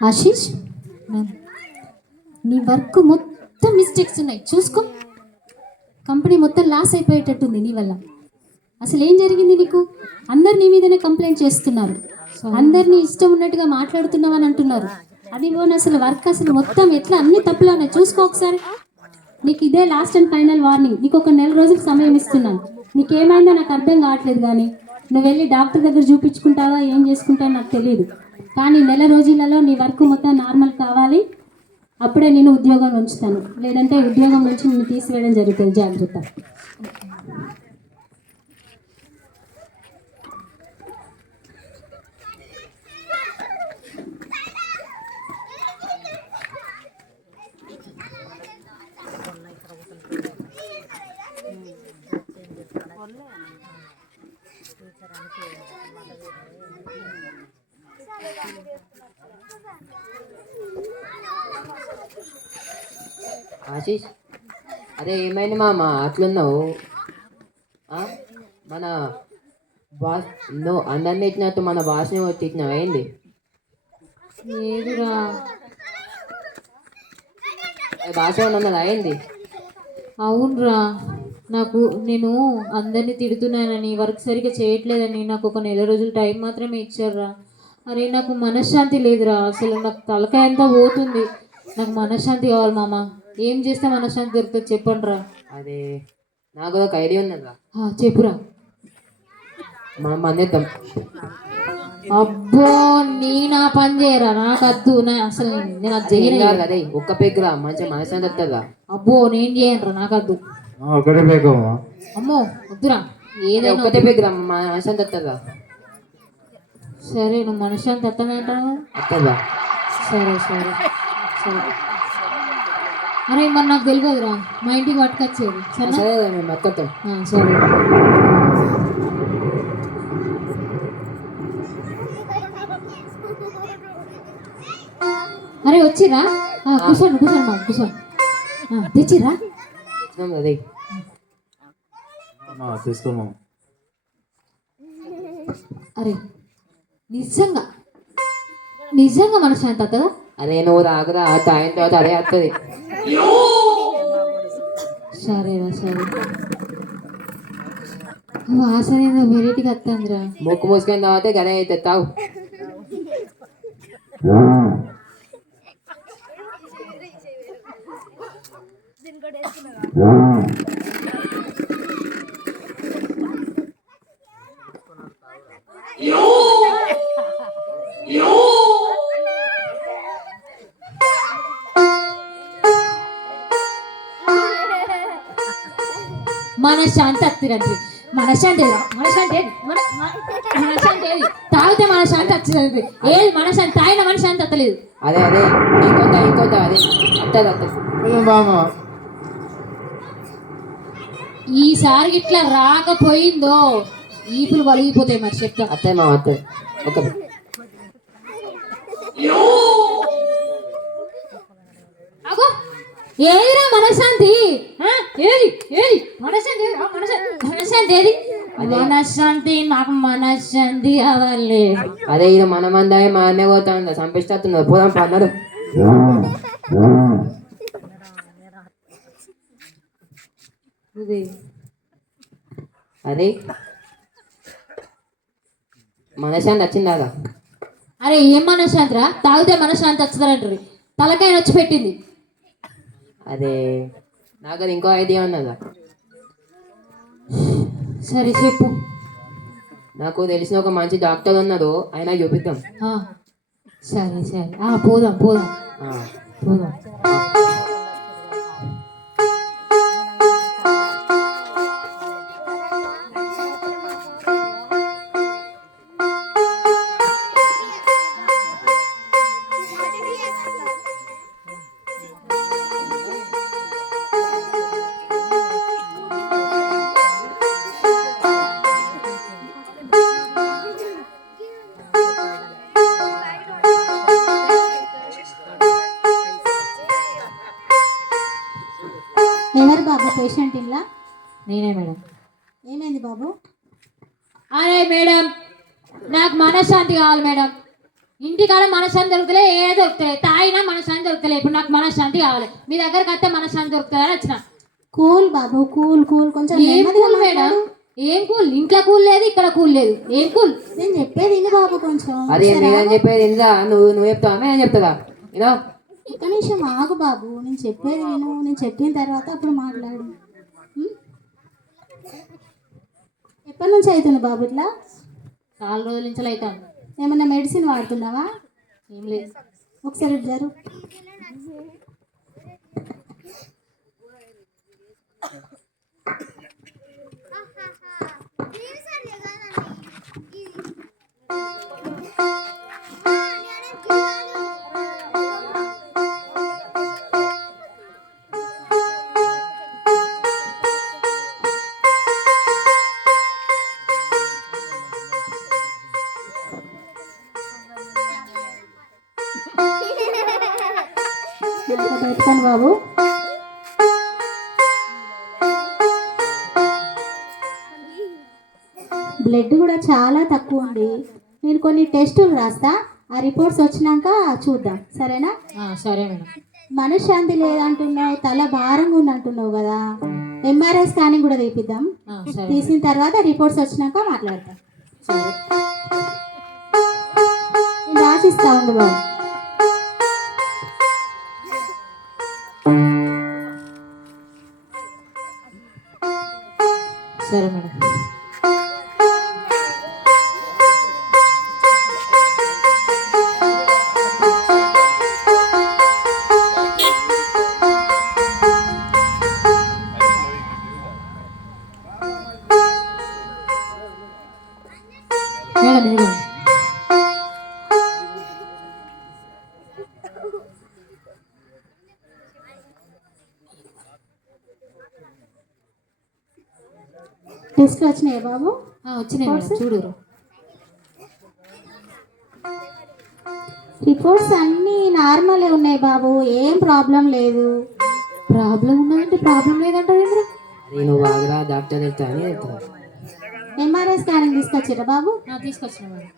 ఆశీష్, నీ వర్క్ మొత్తం మిస్టేక్స్ ఉన్నాయి, చూసుకో. కంపెనీ మొత్తం లాస్ అయిపోయేటట్టుంది నీ వల్ల. అసలు ఏం జరిగింది నీకు? అందరు నీ మీదనే కంప్లైంట్ చేస్తున్నారు, అందరినీ ఇష్టం ఉన్నట్టుగా మాట్లాడుతున్నావని అంటున్నారు. అది పోనీ అసలు వర్క్ అసలు మొత్తం ఎట్లా అన్ని తప్పులు ఉన్నాయి, చూసుకో ఒకసారి. నీకు ఇదే లాస్ట్ అండ్ ఫైనల్ వార్నింగ్. నీకు ఒక నెల రోజులు సమయం ఇస్తున్నాను. నీకేమైందో నాకు అర్థం కావట్లేదు, కానీ నువ్వు వెళ్ళి డాక్టర్ దగ్గర చూపించుకుంటావా ఏం చేసుకుంటావో నాకు తెలియదు. కానీ నెల రోజులలో నీ వర్క్ మొత్తం నార్మల్ కావాలి, అప్పుడే నేను ఉద్యోగంలో ఉంచుతాను. లేదంటే ఉద్యోగం నుంచి నిన్ను తీసివేయడం జరుగుతుంది, జాగ్రత్త. ఆశీష్, అరే ఏమైంది మామ అట్లున్నావు? మన బాస్ నువ్వు అందరిని తిట్టినట్టు మన బాస్ని తిట్టినావు ఏంది? లేదురా. బాస్ ఏమన్నా అయింది? అవునరా, నేను అందరినీ తిడుతున్నానని, వర్క్ సరిగ్గా చేయట్లేదని నాకు ఒక నెల రోజులు టైం మాత్రమే ఇచ్చారురా. అరే నాకు మనశ్శాంతి లేదురా, అసలు నాకు తలకాయ అంతా పోతుంది. నాకు మనశ్శాంతి కావాలి మామ. ఏం చేస్తే మనశ్శాంతి దొరుకుతుంది చెప్పండి రా. అదే నాకు ఒక ఐడియా ఉన్నదా, చెప్పురా. మనం పనిచేద్దాం. అబ్బో, నా పని చేయరా, నాకు వద్దు. అసలు నేను అది చేయను. అదే ఒక్క పెగ్గురా మంచిగా మనశ్శాంతి వస్తుందా? అబ్బో నేను చేయను రా, నాకు వద్దు. ఒకటే పేకమ్మా. అమ్మో వద్దురా, ఏదైనా ఒక్కటే పెగ్గురా మనశ్శాంతి వస్తుందా? సరే, నువ్వు మనశ్శాంతి వస్తుందంటావు వస్తుందా? సరే సరే సరే. అరే మరి నాకు తెలియదురా, మా ఇంటికి పట్టుకొచ్చేది. సరే సరే మేము పట్టుకొస్తాం. సరే. అరే వచ్చిరా, కూర్చోండి కూర్చోండి మా కూర్చోండి. తెచ్చిరా? అదే తీసుకోమా. అరే నిజంగా నిజంగా మనశ్శాంతి అవుతుందా? అదే నువ్వు రాకురా, తాగిన తర్వాత అదే వస్తుంది. సరేరా సరే. వాసన ఏదో వెరైటీగా వస్తుందిరా. ముక్కు మూసుకొని తర్వాత గదే అయితే తావు. మనశ్శాంతి వస్తుందండి. మనశ్శాంతి మనశ్శాంతి మనశ్శాంతి ఏది? తాగితే మనశ్శాంతి వచ్చింది. ఏది మనశ్శాంతి? తాగిన మనశ్శాంతి వస్తలేదు. అదే అదే ఇంకొక అదే అత్తది అత్తది. ఈసారి ఇట్లా రాకపోయిందో ఈపులు వలిగిపోతాయి. మరి చెప్తా అత్తది మా అత్తది. ఒక అగో ఏదిరా మనశ్శాంతి? ఏది ఏది మనశ్శాంతి? మనశ్శాంతి ఏది? మనశ్శాంతి నాకు మనశ్శాంతి కావాలి. అదే ఇది మన మందాయి మా అన్నే పోతా ఉందా చంపిస్తున్నారు. పోదాం పన్నారు. అదే మనశ్శాంతి వచ్చిందాగా. అరే ఏం మనశ్శాంతి రా? తాగితే మనశ్శాంతి వస్తుందంటారు. తలకాయ వచ్చి పెట్టింది. అదే నాకు అది ఇంకో ఐడియా ఉన్నదా. సరే చెప్పు. నాకు తెలిసిన ఒక మంచి డాక్టర్ ఉన్నారు, ఆయన చూపిద్దాం. సరే సరే పోదాం పోదాం పోదాం. ఎవరు బాబు పేషెంట్ ఇలా? నేనే మేడం. ఏమైంది బాబు? అరే మేడం, నాకు మనశ్శాంతి కావాలి మేడం. ఇంటికాడ మనశ్శాంతి దొరుకుతలే, ఏ దొరుకుతలే, తాగినా మనశ్శాంతి దొరుకుతలే. ఇప్పుడు నాకు మనశ్శాంతి కావాలి, మీ దగ్గరకు వస్తే మనశ్శాంతి దొరుకుతుందని వచ్చిన. కూల్ బాబు, కూల్ కూల్, కొంచెం ఏం నెమ్మదిగా కూల్ మేడం? మాట్లాడు. ఏం కూల్? ఇంట్లో కూల్ లేదు, ఇక్కడ కూల్ లేదు. ఏం కూల్? నేను చెప్పేది విను బాబు కొంచెం. అదే సరే, నేనని చెప్పేది ఇందా, నువ్వు చెప్తావా నేను చెప్తాగా ఇదో. ఒక్క నిమిషం ఆగు బాబు, నేను చెప్పేది విను. నేను చెప్పిన తర్వాత అప్పుడు మాట్లాడు. ఉం? ఎప్పటి నుంచి అవుతుంది బాబు ఇట్లా? చాలా రోజుల నుంచి అవుతాను. ఏమన్నా మెడిసిన్ వాడుతున్నావా? ఏం లేదు. ఒకసారి ఇటు జరుగు. ఇక్కడ పెట్టుకోండి బాబు. బ్లడ్ కూడా చాలా తక్కువ ఉంది. నేను కొన్ని టెస్టులు రాస్తా, ఆ రిపోర్ట్స్ వచ్చినాక చూద్దాం, సరేనా? సరే మేడం. మనశ్శాంతి లేదంటున్నావు, తల భారంగా ఉంది అంటున్నావు కదా, ఎంఆర్ఐ స్కానింగ్ కూడా తీపిద్దాం. సరే తీసిన తర్వాత రిపోర్ట్స్ వచ్చినాక మాట్లాడతాం. సరే. నేను రాసిస్తా ఉంది బాబు. సరే మేడం. మేడం ఇదిగో. టెస్ట్లు వచ్చినాయి బాబు? వచ్చినాయి మేడం, చూడు. రిపోర్ట్స్ అన్నీ నార్మలే ఉన్నాయి బాబు, ఏం ప్రాబ్లం లేదు. ప్రాబ్లం ఉన్నదంటే ప్రాబ్లం లేదంటే అరే నువ్వు బాగా డాక్టర్ చెప్తా అని చెప్తా. ఎంఆర్ఐ స్కానింగ్ తీసుకొచ్చిరా బాబు? తీసుకొచ్చిన మేడం.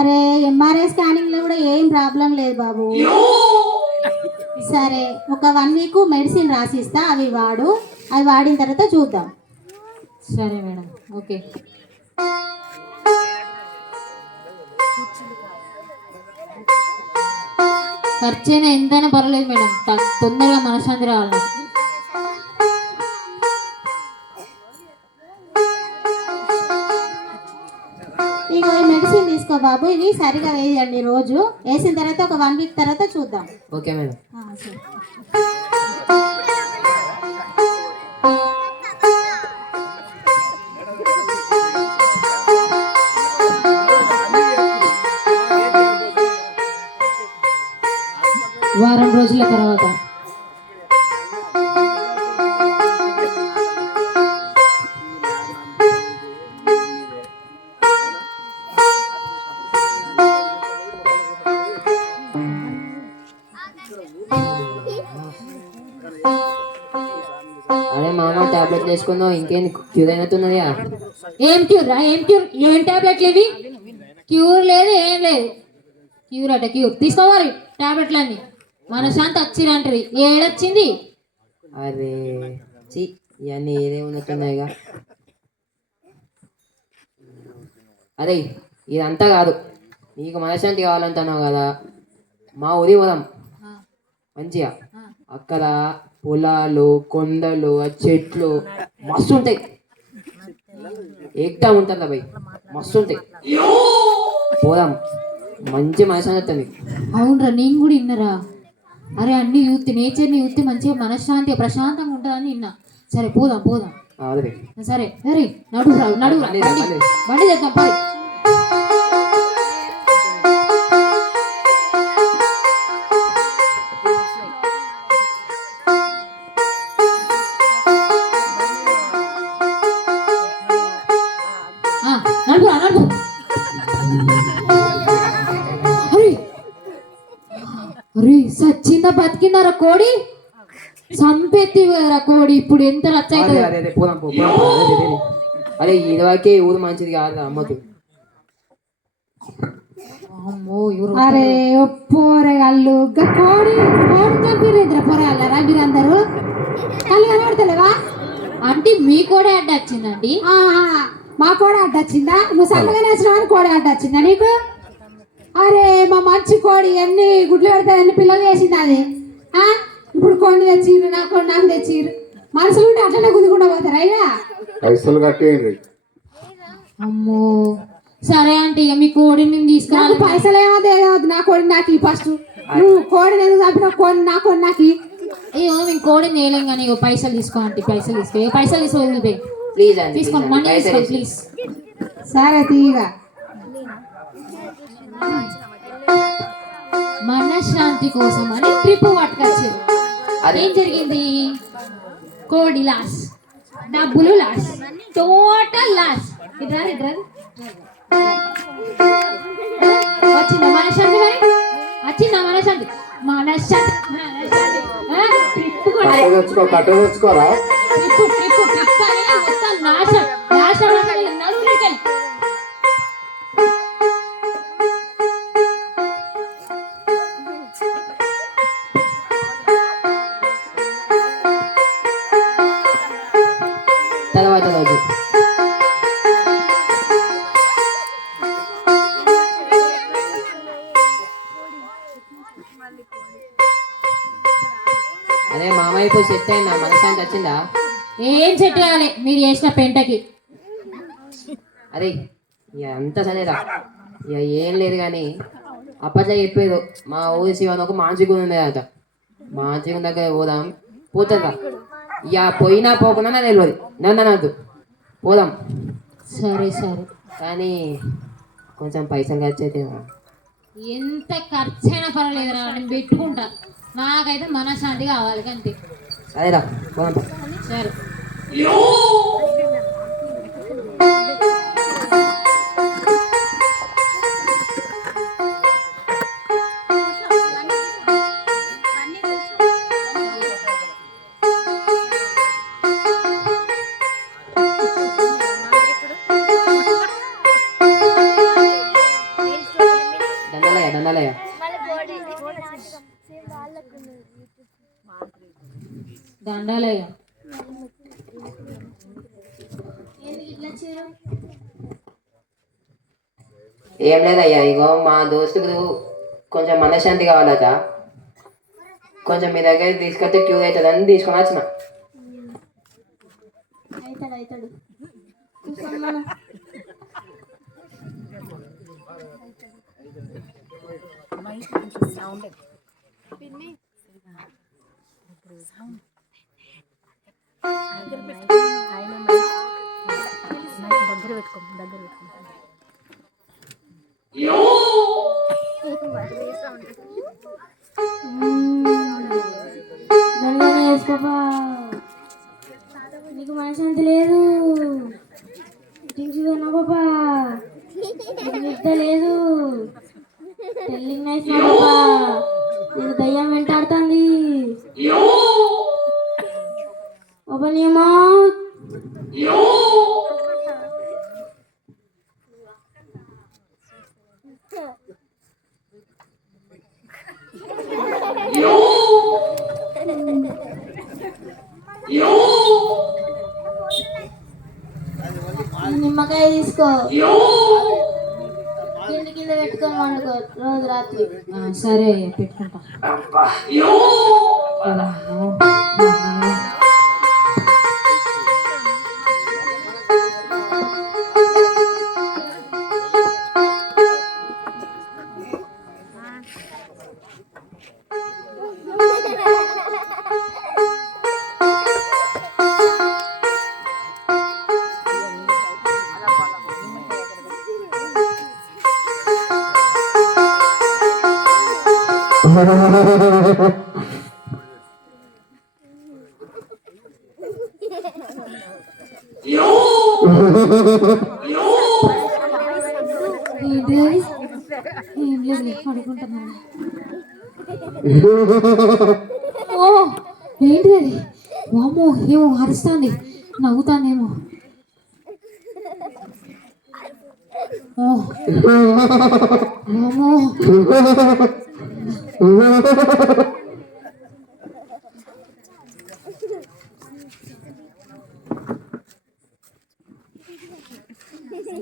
అరే ఎంఆర్ఐ స్కానింగ్ లో కూడా ఏం ప్రాబ్లం లేదు బాబు. సరే, ఒక 1 వీక్ మెడిసిన్ రాసిస్తా, అవి వాడు. అవి వాడిన తర్వాత చూద్దాం. సరే మేడం, ఓకే. ఖర్చైనా ఎంతైనా పర్వాలేదు మేడం, తొందరగా మనశ్శాంతి రావాలి. ఇక ఈ మెడిసిన్ తీసుకో బాబు, ఇవి సరిగా వేయండి రోజు. వేసిన తర్వాత ఒక 1 వీక్ తర్వాత చూద్దాం. Okay madam. సరే. వారం రోజుల తర్వాత అరే మామ టాబ్లెట్లు వేసుకుందాం, ఇంకేం క్యూర్ అయినట్టున్నదిగా. ఏం క్యూర్ రా? ఏం క్యూర్? ఏం టాబ్లెట్లు ఇవి? క్యూర్ లేదు, ఏం లేదు. క్యూర్ అట క్యూర్. తీసుకోవాలి టాబ్లెట్లన్నీ. మనశ్శాంతి వచ్చిరంటది, ఏడొచ్చింది? అరే చి ఇవన్నీ ఏదే ఉన్నట్టున్నాయిగా. అరే ఇదంతా కాదు, నీకు మనశ్శాంతి కావాలంటున్నావు కదా, మా ఊరి పోదాం మంచిగా. అక్కడ పొలాలు, కొండలు, ఆ చెట్లు మస్తు ఉంటాయి, ఏక్తా ఉంటుందా భయ్, మస్తు ఉంటాయి. పోదాం, మంచి మనశ్శాంతి వస్తుంది. అవునరా, నేను కూడా విన్నరా. అరే అన్ని యూత్, నేచర్ని యూత్ మంచిగా మనశ్శాంతి ప్రశాంతంగా ఉంటుందని విన్నా. సరే పోదాం పోదాం. అదే సరే సరే, నడువురా నడువురా, బండి బండి చేద్దాం పోయి. నడుపురా నడుపు. అరే అరే, సచ్చిందా బతికిందారా కోడి? సంపెత్తి కదరా కోడి ఇప్పుడు ఎంత రచ్చ అదే అవుతుంది. అదే అదే పోదాం పోదాం అదే అదే. అరే ఇదివరకే ఊరు మంచిది కాదు అమ్మకి. అమ్మో ఎవరు అరే పోరగాళ్ళు కోడి కోడి చంపిరేంద్ర పోరగాళ్ళరా మీరందరూ కళ్ళు కనబడతలేవా? అంటే మీ కూడా అడ్డ వచ్చిందండి. మా కోడి అడ్డొచ్చిందా? నువ్వు సన్నగానే వచ్చినావని కోడి అడ్డొచ్చిందా నీకు? అరే మా మంచి కోడి ఎన్ని గుడ్లు పెడతాయి, ఎన్ని పిల్లలు వేసింది అది. ఇప్పుడు కొన్ని తెచ్చిర్రు, నాకు తెచ్చిర్రు. మనుషులు ఉంటే అట్లనే గుద్దుకుండా పోతారు అయినా. పైసలు కట్టేయండి. అమ్మో సరే అంటే ఇక మీ కోడిని మేము నాకు తీసుకురాలి. పైసలు ఏమవుతుంది ఏమవుతుంది, నా కోడి నాకు ఫస్ట్. నువ్వు కోడిని ఎందుకు చంపిన? కోడి నా కోడి నాకు. అయ్యో మేము కోడిని వేయలేం కానీ ఇక పైసలు తీసుకో అంటే పైసలు తీసుకో. ఇక పైసలు తీసుకో వదిలిపోయి ప్లీజ్ అండి తీసుకోండి మనీ తీసుకో ప్లీజ్. సరే తీయగా. మనశ్శాంతి కోసం అని ట్రిప్ పట్టుకొచ్చారు. అదే. ఏం జరిగింది? కోడి లాస్, డబ్బులు లాస్, టోటల్ లాస్. ఇట్రా వచ్చిందా మనశ్శాంతి? మరి వచ్చిందా మనశ్శాంతి? ట్రిప్ కూడా కట్ట తెచ్చుకోరా. ట్రిప్ అని మొత్తం నాశనం నాశనం అసలు నలుగురికెళ్ళి. తర్వాత రోజు అదే మామయ్య ఇప్పుడు సెట్ అయిందా? మనశాంతి వచ్చిందా? ఏం సెట్ చేయాలి మీరు చేసిన పెంటకి? అరే ఇక అంతా సరేరా, ఇక ఏం లేదు కానీ అప్పట్లో చెప్పేది మా ఊరి శివన్ ఒక మాంచిగుంది ఉండేదట. మాంచిగుంది దగ్గర పోదాం, పోతుందా? ఇక పోయినా పోకుండా నాకు తెలియదు, నన్ను అనద్దు, పోదాం. సరే సరే కానీ కొంచెం పైసలు ఖర్చు అయితే ఎంత ఖర్చు అయినా పర్వాలేదురా నేను పెట్టుకుంటా. నాకైతే మనశ్శాంతి కావాలి అంతే. సరేరా పోదాం. సరే దండలయ్య దండలయ్య. దండాలయ్య. ఏం లేదయ్యా, ఇగో మా దోస్తుకు కొంచెం మనశ్శాంతి కావాలట, కొంచెం మీ దగ్గర తీసుకొస్తే క్యూ అవుతుందని తీసుకొని వచ్చిన. అవుతాడు నీకు మనశ్శాంతి లేదు, పాపా నిద్ర లేదు, టెల్లింగ్ నైస్ నా పాపా, నేను దయ్యం వెంటాడుతుంది. Open your mouth. నిమ్మకాయ తీసుకో, కింద పెట్టుకొని వండుకో రోజు రాత్రి. సరే పెట్టుకుంటా. ఏం లేదు పడుకుంటున్నాను. ఓ అయ్యో అరుస్తుంది, నవ్వుతాందేమో. అమ్మో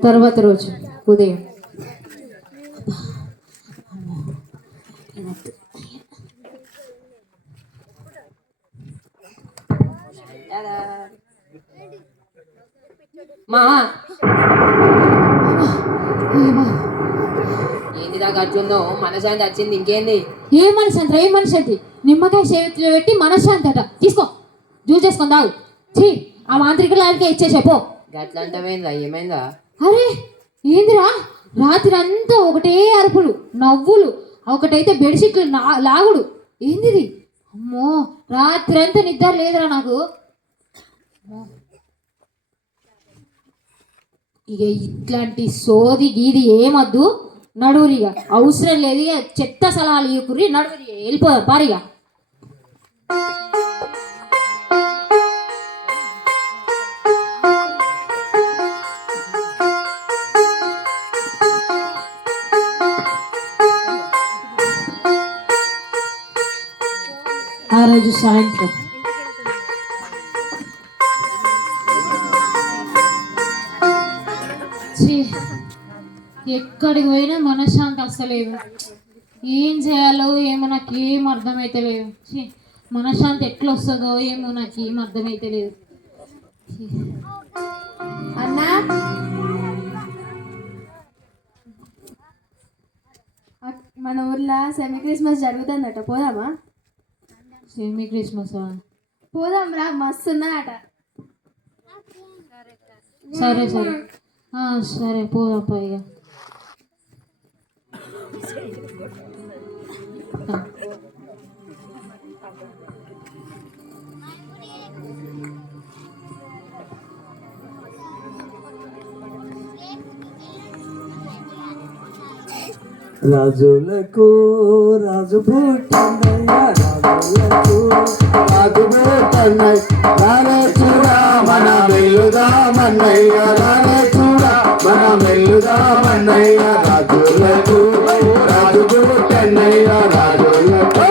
తర్వాత రోజు ఉదయం మా ఏంది దాకా అట్లుందో మనశాంతి వచ్చింది ఇంకేంది. ఏ మనశాంతి ఏ మనశాంతి? నిమ్మకాయ చేతిలో పెట్టి మనశ్శాంతి అట. తీసుకో, జ్యూస్ చేసుకొని తాగు. ఛీ, ఆ మాంత్రికులకే ఇచ్చేసే పో. గట్లంటమైందా? ఏమైందా? అరే ఏందిరా, రాత్రి అంతా ఒకటే అరుపులు నవ్వులు, ఒకటైతే బెడ్షీట్లు లాగుడు. ఏందిది? అమ్మో, రాత్రి అంతా నిద్ర లేదురా నాకు. ఇక ఇట్లాంటి సోది గీది ఏమద్దు, నడువురిగా. అవసరం లేదు ఇక, చెత్త సలహాలు ఇవ్వకుర్రి, నడువురి, వెళ్ళిపోదా పారిగా. ఆ రోజు సాయంత్రం ఎక్కడికి పోయినా మనశ్శాంతి అస్సలేదు. ఏం చేయాలో ఏమో నాకు ఏం అర్థమైతే లేదు. మనశ్శాంతి ఎట్లా వస్తుందో ఏమో నాకు ఏం అర్థమైతే లేదు. అన్నా మన ఊర్లో సెమీ క్రిస్మస్ జరుగుతుందట, పోదామా? సెమీ క్రిస్మస్ పోదాం రా, మస్తున్నాయట. సరే సరే సరే పోదాం పైగా. రాజులకు రాజు పుట్టిందయ్యా, రాజులకు రాజు పుట్టన్నయ్య రానే చూడా మన వెల్లుదామన్నయ్య, రానే చూడా మన వెల్లుదామన్నయ్య. రాజులకు రాజు పుట్టన్నయ్య, రాజులకు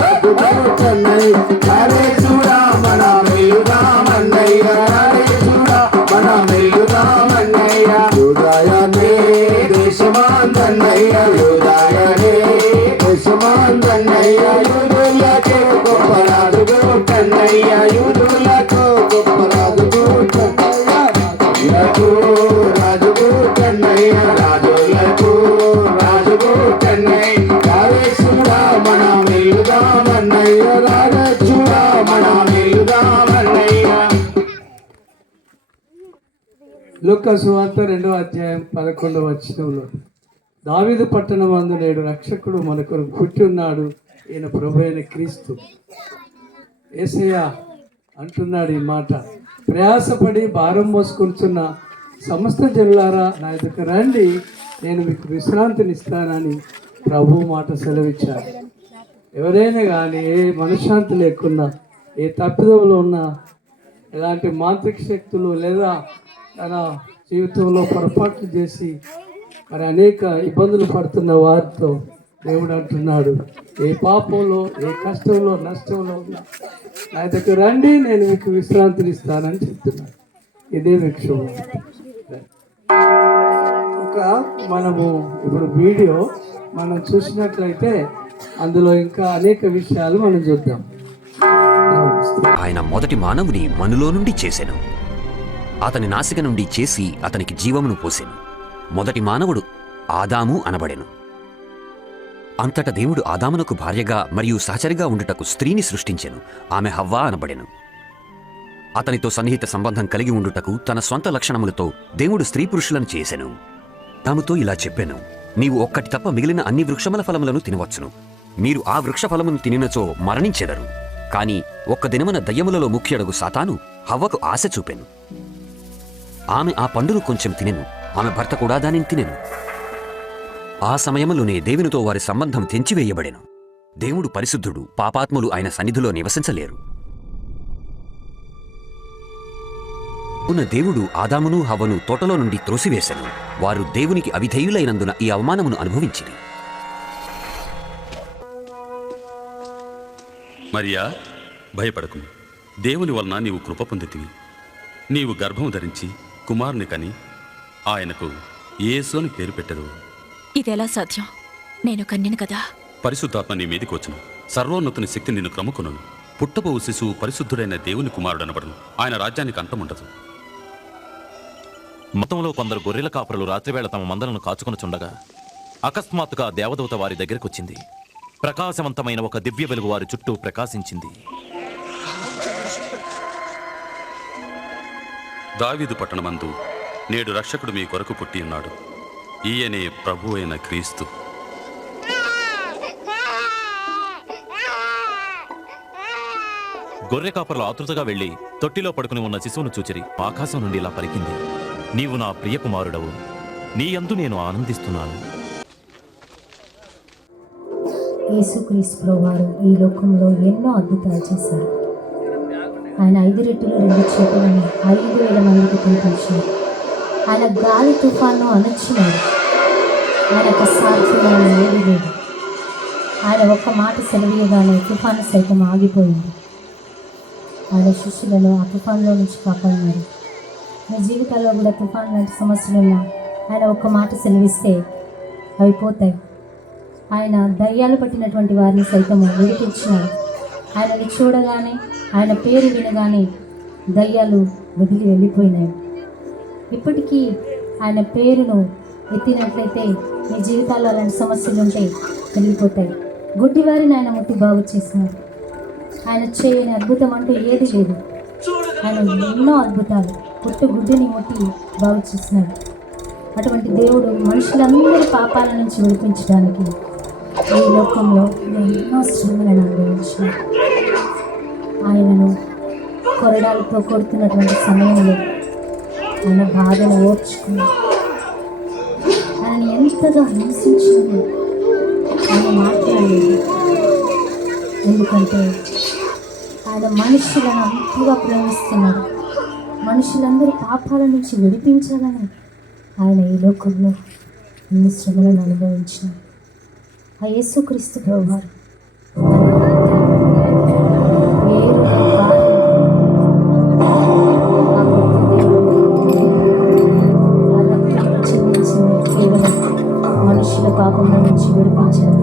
రాజు పుట్టన్నయ్య రానే చూడా మన వెల్లుదామన్నయ్య, రానే చూడా మన వెల్లుదామన్నయ్య. యూదాయనే దేశమాందన్నయ్య, యూదాయనే దేశమాందన్నయ్య. యూదులకు గొప్ప రాజు పుట్టన్నయ్య, యూదులకు గొప్ప రాజు పుట్టన్నయ్య. రాజులకు రాజు పుట్టన్నయ్య, రాజులకు రాజు పుట్టన్నయ్య. రావేశుడా మన వెల్లుదామన్నయ్య, రావేశుడా మన వెల్లుదామన్నయ్య. లూకా సువార్త 2వ అధ్యాయం 11వ వచనంలో, దావీదు పట్టణమందు నేడు రక్షకుడు మన కొరకు పుట్టి ఉన్నాడు, ఈయన ప్రభు అయిన క్రీస్తు. యేసయ్య అంటున్నాడు ఈ మాట, ప్రయాసపడి భారం మోసుకొంటున్న సమస్త జనులారా నా ఎదుట రండి, నేను మీకు విశ్రాంతినిస్తానని ప్రభు మాట సెలవిచ్చారు. ఎవరైనా కానీ ఏ మనశ్శాంతి లేకున్నా, ఏ తప్పిదములో ఉన్నా, ఎలాంటి మాంత్రిక శక్తులు లేదా తన జీవితంలో పొరపాట్లు చేసి మరి అనేక ఇబ్బందులు పడుతున్న వారితో దేవుడు అంటున్నాడు, ఏ పాపంలో ఏ కష్టంలో నష్టంలో ఉన్నా నా దగ్గర రండి, నేను మీకు విశ్రాంతినిస్తానని చెప్తున్నాను. ఇదే విషయం. ఒక మనము ఇప్పుడు వీడియో మనం చూసినట్లయితే అందులో ఇంకా అనేక విషయాలు మనం చూద్దాం. ఆయన మొదటి మానవుని మనులో నుండి చేసెను, అతని నాసిక నుండి చేసి అతనికి జీవమును పోసెను. మొదటి మానవుడు ఆదాము అనబడెను. అంతట దేవుడు ఆదామునకు భార్యగా మరియు సహచరిగా ఉండుటకు స్త్రీని సృష్టించెను, ఆమె హవ్వ అనబడెను. అతనితో సన్నిహిత సంబంధం కలిగి ఉండుటకు తన స్వంత లక్షణములతో దేవుడు స్త్రీ పురుషులను చేసెను. ఆమెతో ఇలా చెప్పెను, నీవు ఒక్కటి తప్ప మిగిలిన అన్ని వృక్షముల ఫలములను తినవచ్చును, మీరు ఆ వృక్ష ఫలమును తినినచో మరణించెదరు. కాని ఒక్క దినమున దయ్యములలో ముఖ్యుడగు సాతాను హవ్వకు ఆశ చూపెను. ఆమె ఆ పండును కొంచెం తినెను, ఆమె భర్త కూడా దానిని తినెను. ఆ సమయములోనే దేవునితో వారి సంబంధం తెంచివేయబడెను. దేవుడు పరిశుద్ధుడు, పాపాత్ములు ఆయన సన్నిధిలో నివసించలేరు. అలాగున దేవుడు ఆదామును హవ్వను తోటలో నుండి త్రోసివేశను. వారు దేవునికి అవిధేయులైనందున ఈ అవమానమును అనుభవించిరి. మరియా, భయపడకు. దేవుని వలన నీవు కృప పొందితివి. నీవు గర్భము ధరించి కుమారుని కని ఆయనకు యేసు అని పేరు పెట్టెదవు. ఇదెలా సాధ్యం? నేను కన్యను కదా. పరిశుద్ధాత్మ నీ మీదికి వచ్చును. సర్వోన్నతుని శక్తి నిన్ను క్రముకొనును. పుట్టబోవు శిశువు పరిశుద్ధుడైన దేవుని కుమారుడనబడును. ఆయన రాజ్యానికి అంతముండదు. మతంలో కొందరు గొర్రెల కాపరులు రాత్రివేళ తమ మందలను కాచుకొనుచుండగా అకస్మాత్తుగా దేవదూత వారి దగ్గరకొచ్చింది. ప్రకాశవంతమైన ఒక దివ్య వెలుగు వారి చుట్టూ ప్రకాశించింది. దావీదు పట్టణమందు నేడు రక్షకుడు మీ కొరకు పుట్టి ఉన్నాడు. ఈయనే ప్రభు అయిన క్రీస్తు. గొర్రె కాపరులు ఆతృతగా వెళ్లి తొట్టిలో పడుకుని ఉన్న శిశువును చూచిరి. ఆకాశం నుండి ఇలా పలికింది, నీవు నా ప్రియ కుమారుడవు, నీ యందు నేను ఆనందిస్తున్నాను. యేసుక్రీస్తు ప్రభువారు ఈ లోకంలో ఎన్నో అద్భుతాలు చేశారు. ఆయన 5 రెట్టులు 2 చేపలను 5,000 మందికి తినిపించారు. ఆయన గాలి తుఫాను అణచినాడు. ఆయనకు సాధ్యమైన ఏది లేదు. ఆయన ఒక్క మాట సెలవీయగానే తుఫాను సైతం ఆగిపోయింది. ఆయన శిష్యులను ఆ తుఫాన్లో నుంచి కాపాడినారు. మీ జీవితాల్లో కూడా తుఫాన్ లాంటి సమస్యలున్నా ఆయన ఒక్క మాట సెలవిస్తే అవి పోతాయి. ఆయన దయ్యాలు పట్టినటువంటి వారిని సైతం విడిపించినాడు. ఆయనని చూడగానే, ఆయన పేరు వినగానే దయ్యాలు వదిలి వెళ్ళిపోయినాయి. ఇప్పటికీ ఆయన పేరును ఎత్తినట్లయితే మీ జీవితాల్లో అలాంటి సమస్యలు ఉంటే వెళ్ళిపోతాయి. గుడ్డివారిని ఆయన ముట్టి బాగు చేసినారు. ఆయన చేయని అద్భుతం అంటూ ఏది లేదు. ఆయన ఎన్నో అద్భుతాలు పుట్టు గుడ్డిని ముట్టి బాగు చేసినాడు. అటువంటి దేవుడు మనుషులందరి పాపాల నుంచి విడిపించడానికి ఈ లోకంలో ఎన్నో శ్రమలను అనుభవించాడు. ఆయనను కొరడాలతో కొడుతున్నటువంటి సమయంలో ఆయన బాధను ఓర్చుకున్నాడు. ఆయనను ఎంతగా హింసించినది ఆయన మాట్లాడలేదు. ఎందుకంటే ఆయన మనుషులను అంతగా ప్రేమిస్తున్నాడు. మనుషులందరూ పాపాల నుంచి విడిపించాలని ఆయన ఈ లోకంలో ఎన్ని శ్రమలను అనుభవించినాడు. ఆ యేసుక్రీస్తు ప్రభువారు కేవలం మనుషుల పాపంలో నుంచి విడిపించాడు.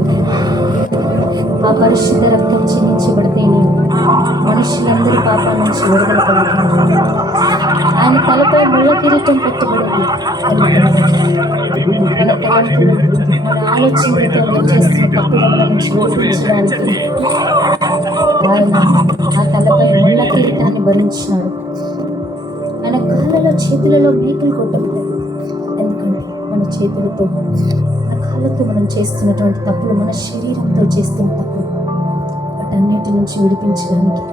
ఆ పరిశుద్ధ రక్తం చిందించబడితేనే మనుషులందరూ పాపాల నుంచి విడుదల పడుతున్నారు. ఆయన తలపై ముళ్ళ కిరీటం పెట్టబడింది. మన తలంపులు, మన ఆలోచనలతో చేస్తున్న తప్పుల నుంచి విడిపించడానికి ఆయన ఆ తలపై ముళ్ళ కిరీటాన్ని భరించినాడు. ఆయన కాళ్ళలో చేతులలో మేకులు కొట్టబడ్డాయి. ఎందుకంటే మన చేతులతో, మన కాళ్ళతో మనం చేస్తున్నటువంటి తప్పులు, మన శరీరంతో చేస్తున్న తప్పులు, వాటన్నిటి నుంచి విడిపించడానికి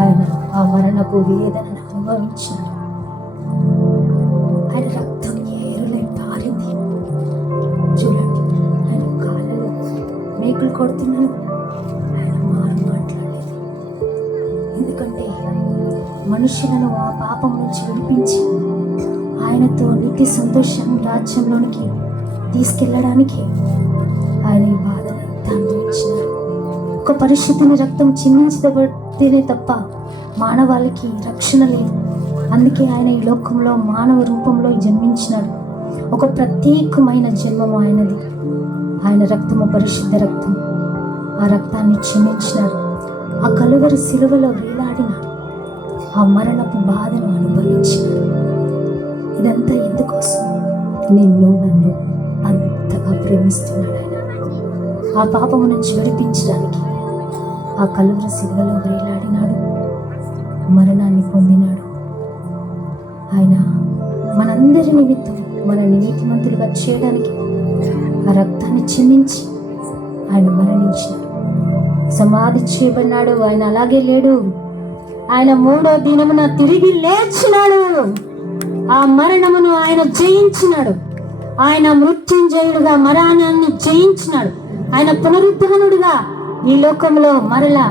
ఆయన ఆ మరణపు వేదనను అనుభవించారు. ఆయన రక్తం ఏరులై పారింది. చూడండి, ఆయన కాళ్ళలో మేకులు కొడుతున్నాను, ఆయన మాట్లాడలేదు. ఎందుకంటే మనుషులను ఆ పాపం నుంచి విడిపించి ఆయనతో నిత్య సంతోషం రాజ్యంలోనికి తీసుకెళ్ళడానికి ఆయన ఈ బాధనంతా అనుభవించినారు. ఒక పరిశుద్ధుని రక్తం చిందించబడితేనే తప్ప మానవాళికి రక్షణ లేదు. అందుకే ఆయన ఈ లోకంలో మానవ రూపంలో జన్మించినాడు. ఒక ప్రత్యేకమైన జన్మము ఆయనది. ఆయన రక్తము పరిశుద్ధ రక్తం. ఆ రక్తాన్ని చిందించినాడు. ఆ కలువరి సిలువలో వేలాడినాడు. ఆ మరణపు బాధను అనుభవించినాడు. ఇదంతా ఎందుకోసం? నిన్ను నన్ను అంతగా ప్రేమిస్తున్నాడు ఆయన. ఆ పాపము నుంచి విడిపించడానికి ఆ కలువరి సిలువలో వేలాడినాడు, మరణాన్ని పొందినాడు. ఆయన మనందరి నిమిత్తం మనల్ని నీతిమంతులుగా చేయడానికి ఆ రక్తాన్ని చిందించి ఆయన మరణించాడు. సమాధి చేయబడినాడు. ఆయన అలాగే లేడు. ఆయన 3వ దినమున తిరిగి లేచినాడు. ఆ మరణమును ఆయన జయించినాడు. ఆయన మృత్యుంజయుడుగా మరణాన్ని జయించినాడు. ఆయన పునరుద్ధానుడుగా ఈ లోకంలో మరలా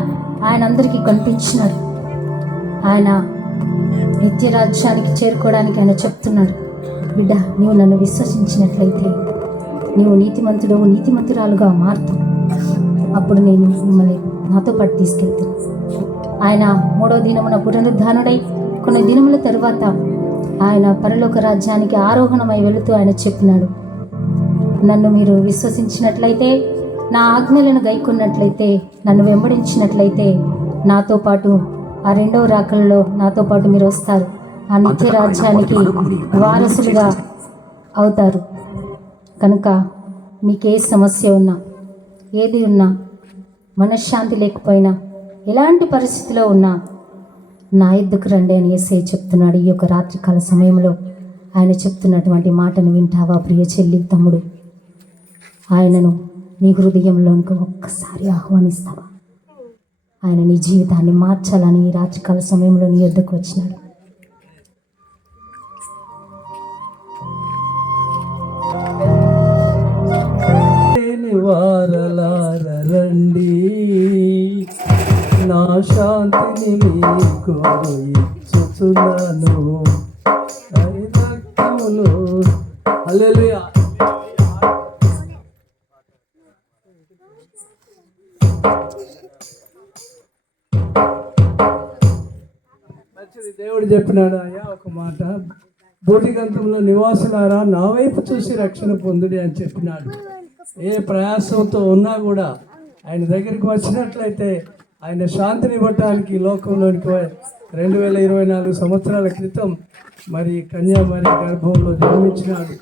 ఆయన అందరికీ కనిపించినాడు. ఆయన నిత్య రాజ్యానికి చేరుకోవడానికి ఆయన చెప్తున్నాడు, బిడ్డ నీవు నన్ను విశ్వసించినట్లయితే నీవు నీతిమంతురాలుగా మారుతావు. అప్పుడు నేను మిమ్మల్ని నాతో పాటు తీసుకెళ్తాను. ఆయన 3వ దినమున పునరుద్ధానుడై కొన్ని దినముల తరువాత ఆయన పరలోక రాజ్యానికి ఆరోహణమై వెళుతూ ఆయన చెప్పినాడు, నన్ను మీరు విశ్వసించినట్లయితే, నా ఆజ్ఞలను గైకొన్నట్లయితే, నన్ను వెంబడించినట్లయితే నాతో పాటు ఆ 2వ రాకలలో నాతో పాటు మీరు వస్తారు. ఆ నిత్య రాజ్యానికి వారసులుగా అవుతారు. కనుక మీకే సమస్య ఉన్నా, ఏది ఉన్నా, మనశ్శాంతి లేకపోయినా, ఎలాంటి పరిస్థితిలో ఉన్నా నా ఎద్దుకు రండి అని యేసయ్య చెప్తున్నాడు. ఈ యొక్క రాత్రికాల సమయంలో ఆయన చెప్తున్నటువంటి మాటను వింటావా ప్రియ చెల్లి, తమ్ముడు? ఆయనను నీ హృదయంలోనికి ఒక్కసారి ఆహ్వానిస్తావా? ఆయన నీ జీవితాన్ని మార్చాలని ఈ రాత్రికాల సమయంలో నీ యొద్దకు వచ్చినాడు. వారలార రండి, నా శాంతిని మీకు ఇచ్చుచున్నాను. హల్లెలూయా. మంచిది, దేవుడు చెప్పినాడు అయ్యా ఒక మాట, బోటిగంతంలో నివాసులారా నా వైపు చూసి రక్షణ పొందుడి అని చెప్పినాడు. ఏ ప్రయాసంతో ఉన్నా కూడా ఆయన దగ్గరికి వచ్చినట్లయితే ఆయన శాంతిని ఇవ్వటానికి లోకంలోనికి 2024 సంవత్సరాల క్రితం మరి కన్యాకుమారి గర్భంలో జన్మించినాడు.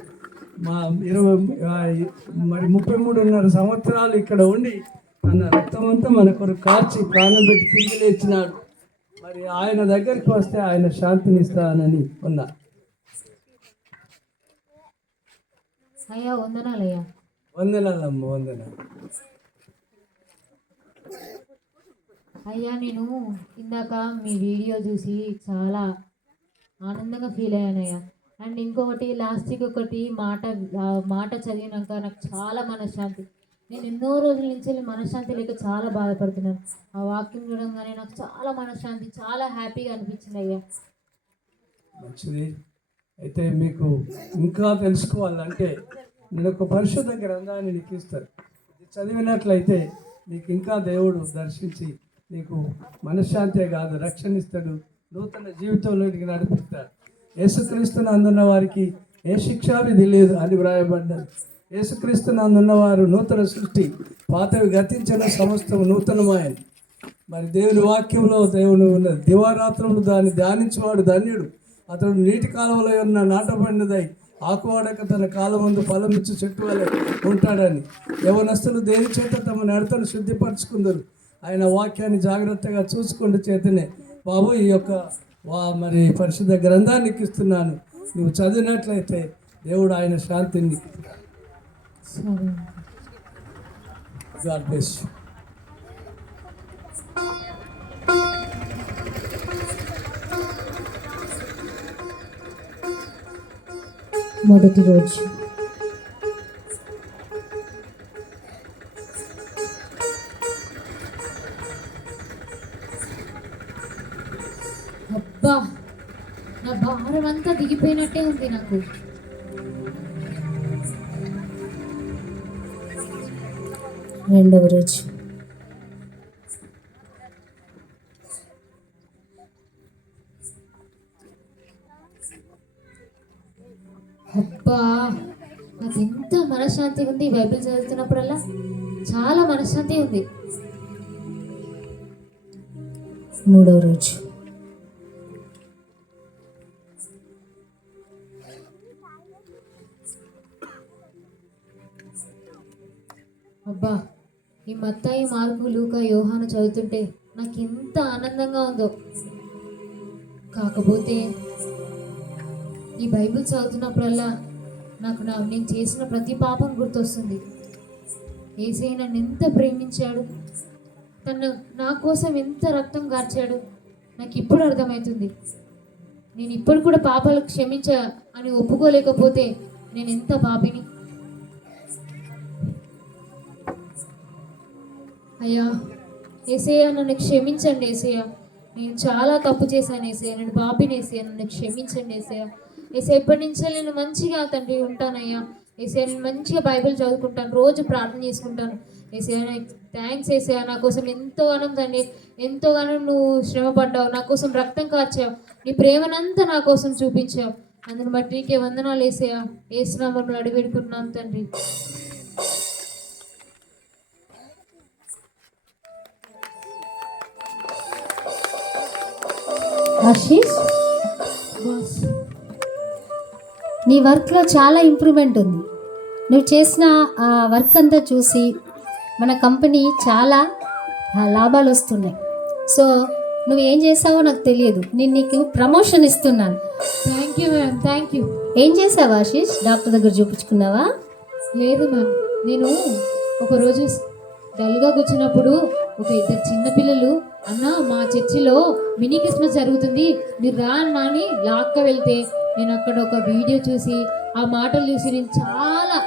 మా 33.5 సంవత్సరాలు ఇక్కడ ఉండి తన రక్తమంతా మన కొరకు కార్చి ప్రాణం పెట్టి తిరిగి లేచినాడు. మరి ఆయన దగ్గరికి వస్తే ఆయన శాంతిని ఇస్తానని ఉన్నా. అయ్యా వందనాలయ్యా. వందనాలమ్మ, వందనాలు. అయ్యా నేను ఇందాక మీ వీడియో చూసి చాలా ఆనందంగా ఫీల్ అయ్యానయ్యా. అండ్ ఇంకొకటి లాస్ట్కి ఒకటి మాట చదివినాక నాకు చాలా మనశ్శాంతి. నేను ఎన్నో రోజుల నుంచి మనశ్శాంతి లేక చాలా బాధపడుతున్నాను. ఆ వాక్యం చూడంగానే నాకు చాలా మనశ్శాంతి, చాలా హ్యాపీగా అనిపించింది అయ్యా. మంచిది. అయితే మీకు ఇంకా తెలుసుకోవాలంటే నేను ఒక పరిశుద్ధ గ్రంథాన్ని నీకు ఇస్తాను. చదివినట్లయితే నీకు ఇంకా దేవుడు దర్శించి నీకు మనశ్శాంతే కాదు రక్షణ ఇస్తాడు, నూతన జీవితంలోకి నడిపిస్తాడు. యేసుక్రీస్తుని అందున్న వారికి ఏ శిక్షావిధి లేదు అని వ్రాయబడ్డారు. యేసుక్రీస్తుని అందున్న వారు నూతన సృష్టి, పాతవి గతించిన సమస్తం నూతనమాయన. మరి దేవుని వాక్యంలో దేవుడు ఉన్నది. దివారాత్రములు దాన్ని ధ్యానించేవాడు ధన్యుడు, అతడు నీటి కాలంలో ఉన్న నాటబడినదై ఆకువాడక తన కాలమందు ఫలమిచ్చు చెట్టు వలె ఉంటాడని. యవనస్తులు దేని చేత తమ నడతను శుద్ధిపరచుకుందరు. ఆయన వాక్యాన్ని జాగ్రత్తగా చూసుకుంటూ చేతనే బాబు ఈ యొక్క మరి పరిశుద్ధ గ్రంథాన్ని ఇస్తున్నాను, నువ్వు చదివినట్లయితే దేవుడు ఆయన శాంతిని. God bless you. మొదటి రోజు అబ్బా, నా భారం అంతా దిగిపోయినట్టే ఉంది నాకు. రెండవ రోజు అబ్బా, నాకు ఎంత మనశ్శాంతి ఉంది. బైబిల్ చదువుతున్నప్పుడల్లా చాలా మనశ్శాంతి ఉంది. మూడవ రోజు అబ్బా, ఈ మత్తాయి, మార్కు, లూకా, యోహాను చదువుతుంటే నాకు ఎంత ఆనందంగా ఉందో. కాకపోతే ఈ బైబిల్ చదువుతున్నప్పుడల్లా నాకు నేను చేసిన ప్రతి పాపం గుర్తొస్తుంది. యేసయ్య నన్ను ఎంత ప్రేమించాడు, తను నా కోసం ఎంత రక్తం కార్చాడు నాకు ఇప్పుడు అర్థమవుతుంది. నేను ఇప్పుడు కూడా పాపాలు క్షమించా అని ఒప్పుకోలేకపోతే నేను ఎంత పాపిని. అయ్యా యేసయ్య, నన్ను క్షమించండి యేసయ్య. నేను చాలా తప్పు చేశాను ఏసయ్య, నేను పాపిని ఏసయ్య, నన్ను క్షమించండి ఏసయ్య. ఏసయ్య ఎప్పటి నుంచో నేను మంచిగా తండ్రి ఉంటానయ్యా ఏసయ్య, నేను మంచిగా బైబిల్ చదువుకుంటాను, రోజు ప్రార్థన చేసుకుంటాను ఏసయ్య. థ్యాంక్స్ ఏసయ్య, నా కోసం ఎంతోగానో తండ్రి, ఎంతోగానో నువ్వు శ్రమ పడ్డావు, నా కోసం రక్తం కార్చావు, నీ ప్రేమనంతా నా కోసం చూపించావు. అందుని బట్టి నీకే వందనాలు ఏసయ్య. యేసు నామములో అడిగి పెడుకుంటున్నాను తండ్రి. ఆశీష్, నీ వర్క్లో చాలా ఇంప్రూవ్మెంట్ ఉంది. నువ్వు చేసిన ఆ వర్క్ అంతా చూసి మన కంపెనీ చాలా లాభాలు వస్తున్నాయి. సో నువ్వు ఏం చేసావో నాకు తెలియదు, నేను నీకు ప్రమోషన్ ఇస్తున్నాను. Thank you ma'am, thank you. ఏం చేసావు ఆశీష్? డాక్టర్ దగ్గర చూపించుకున్నావా? లేదు మ్యామ్, నేను ఒకరోజు డల్గా కూర్చున్నప్పుడు ఒక ఇద్దరు చిన్నపిల్లలు అన్న మా చర్చిలో మినీ క్రిస్మస్ జరుగుతుంది, మీరు రా అన్నా అని లాక్క వెళ్తే నేను అక్కడ ఒక వీడియో చూసి ఆ మాటలు చూసి నేను చాలా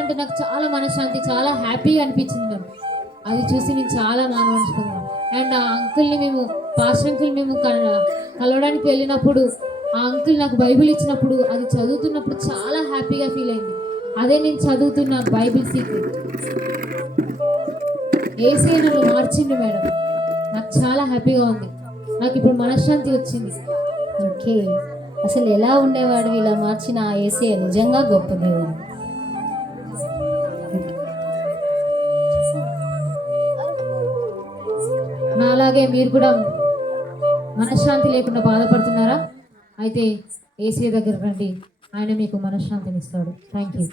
అంటే నాకు చాలా మనశ్శాంతి, చాలా హ్యాపీగా అనిపించింది మ్యామ్. అది చూసి నేను చాలా మానవనుకున్నాను. అండ్ ఆ అంకుల్ని మేము పాస్టర్ అంకుల్ మేము కలవడానికి వెళ్ళినప్పుడు ఆ అంకుల్ నాకు బైబిల్ ఇచ్చినప్పుడు అది చదువుతున్నప్పుడు చాలా హ్యాపీగా ఫీల్ అయింది. అదే నేను చదువుతున్న బైబిల్ సీక్రెట్. ఏసయ్య నన్ను మార్చిండు మేడం, నాకు చాలా హ్యాపీగా ఉంది, నాకు ఇప్పుడు మనశ్శాంతి వచ్చింది. ఓకే, అసలు ఎలా ఉండేవాడు ఇలా మార్చిన ఆ యేసయ్య నిజంగా గొప్ప దేవుడు. నాలాగే మీరు కూడా మనశ్శాంతి లేకుండా బాధపడుతున్నారా? అయితే ఏసయ్య దగ్గర రండి, ఆయన మీకు మనశ్శాంతిని ఇస్తాడు. Thank you.